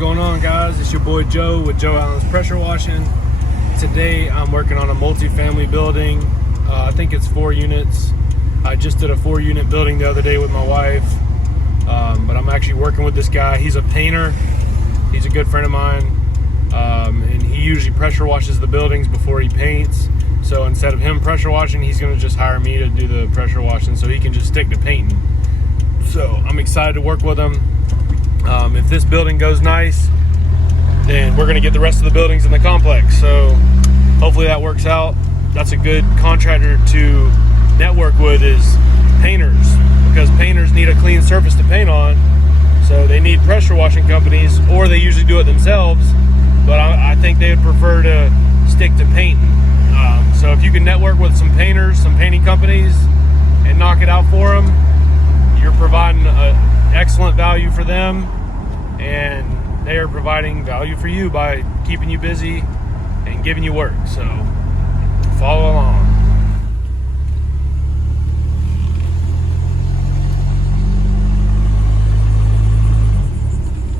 going on, guys? It's your boy Joe with Joe Allen's Pressure Washing. Today I'm working on a multifamily building. I think it's 4 units. I just did a 4-unit building the other day with my wife, but I'm actually working with this guy. He's a painter. He's a good friend of mine, and he usually pressure washes the buildings before he paints. So instead of him pressure washing, he's going to just hire me to do the pressure washing so he can just stick to painting. So I'm excited to work with him. If this building goes nice, then we're going to get the rest of the buildings in the complex. So hopefully that works out. That's a good contractor to network with, is painters, because painters need a clean surface to paint on. So they need pressure washing companies, or they usually do it themselves, but I think they would prefer to stick to painting. So if you can network with some painters, some painting companies, and knock it out for them, you're providing excellent value for them, and they are providing value for you by keeping you busy and giving you work. So follow along.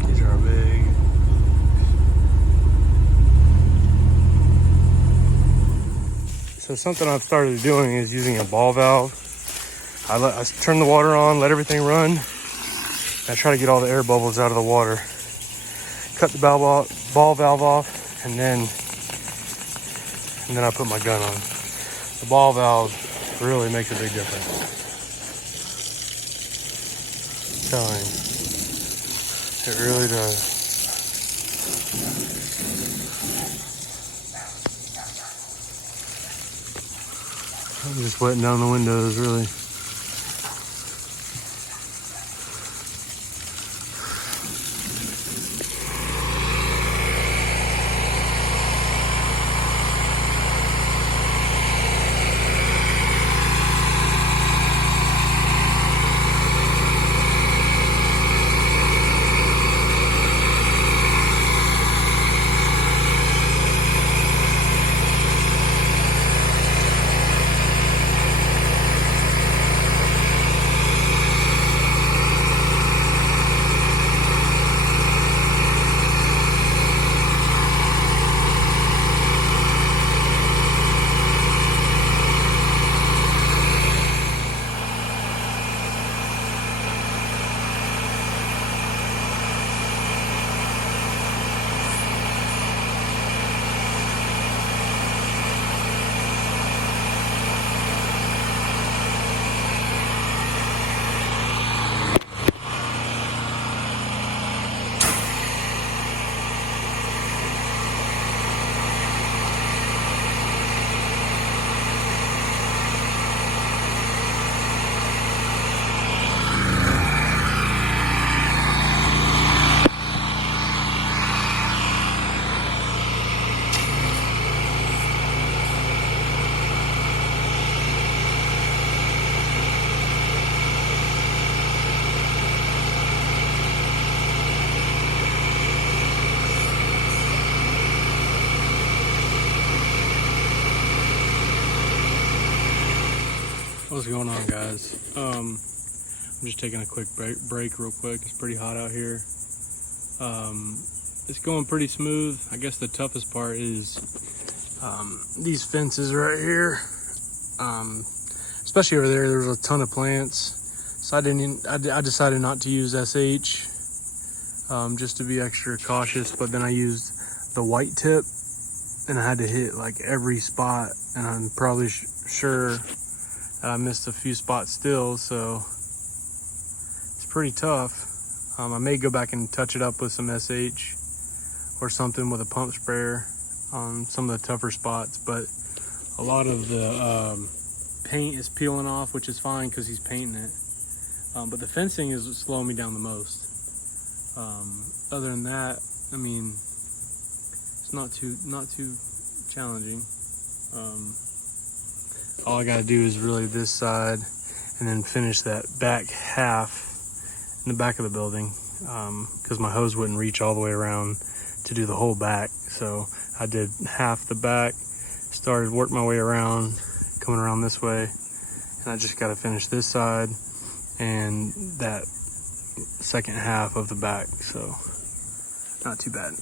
These are big. So something I've started doing is using a ball valve. I turn the water on, let everything run. I try to get all the air bubbles out of the water. Cut the ball valve off, and then I put my gun on. The ball valve really makes a big difference. I'm telling you, it really does. I'm just wetting down the windows, really. What's going on, guys? I'm just taking a quick break real quick. It's pretty hot out here. It's going pretty smooth. I guess the toughest part is these fences right here. Especially over there, there's a ton of plants. So I decided not to use SH just to be extra cautious. But then I used the white tip, and I had to hit like every spot, and I'm probably sure I missed a few spots still, so it's pretty tough. I may go back and touch it up with some SH or something with a pump sprayer on some of the tougher spots, but a lot of the paint is peeling off, which is fine because he's painting it. But the fencing is slowing me down the most. Other than that, I mean, it's not too challenging. All I gotta do is really this side, and then finish that back half in the back of the building, because my hose wouldn't reach all the way around to do the whole back. So I did half the back, started work my way around, coming around this way, and I just gotta finish this side and that second half of the back. So not too bad.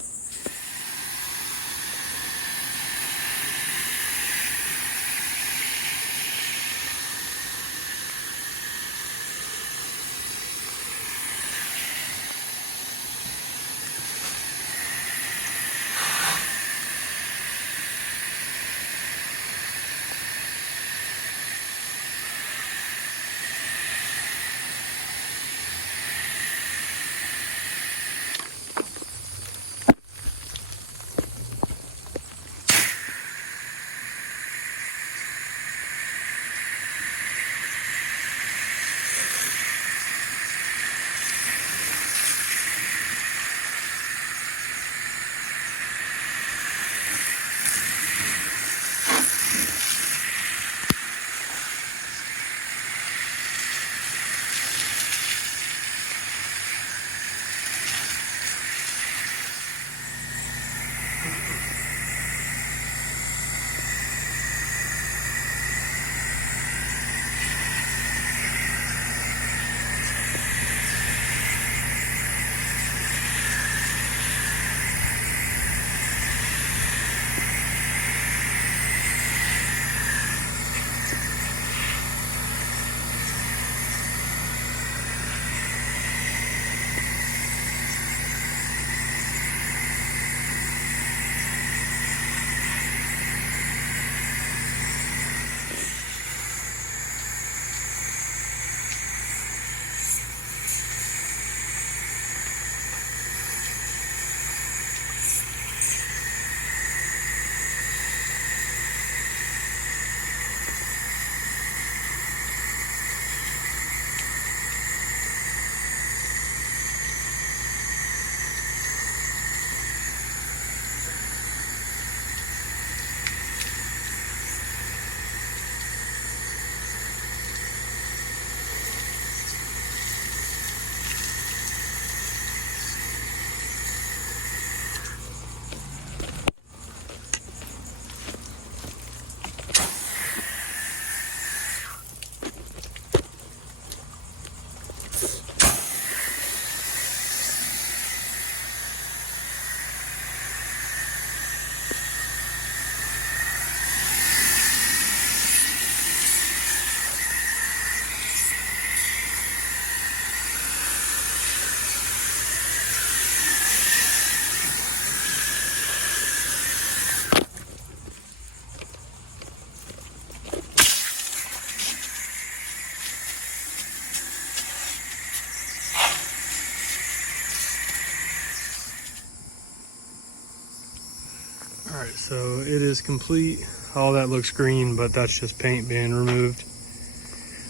All right, so it is complete. All that looks green, but that's just paint being removed.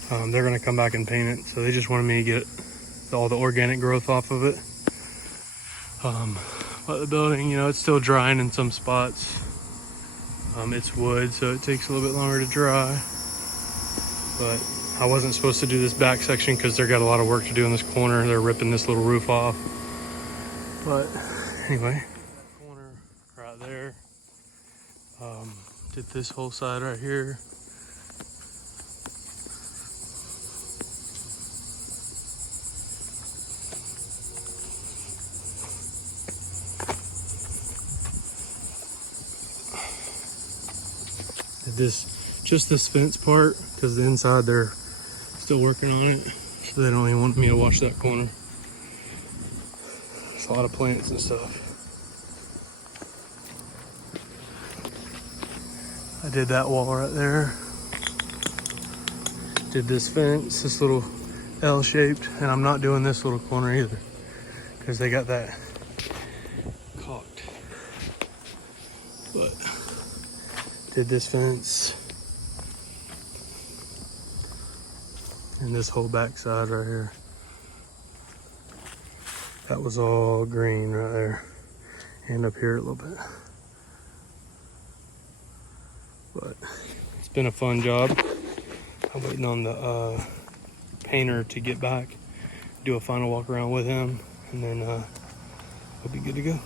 They're gonna come back and paint it. So they just wanted me to get all the organic growth off of it. But the building, you know, it's still drying in some spots. It's wood, so it takes a little bit longer to dry. But I wasn't supposed to do this back section because they've got a lot of work to do in this corner. They're ripping this little roof off. But anyway, that corner right there. Did this whole side right here. Did this, just this fence part, because the inside they're still working on it, so they don't even want me to wash that corner. There's a lot of plants and stuff. I did that wall right there. Did this fence, this little L-shaped, and I'm not doing this little corner either because they got that caulked. But did this fence and this whole back side right here. That was all green right there, and up here a little bit. But it's been a fun job. I'm waiting on the painter to get back, do a final walk around with him, and then we'll be good to go.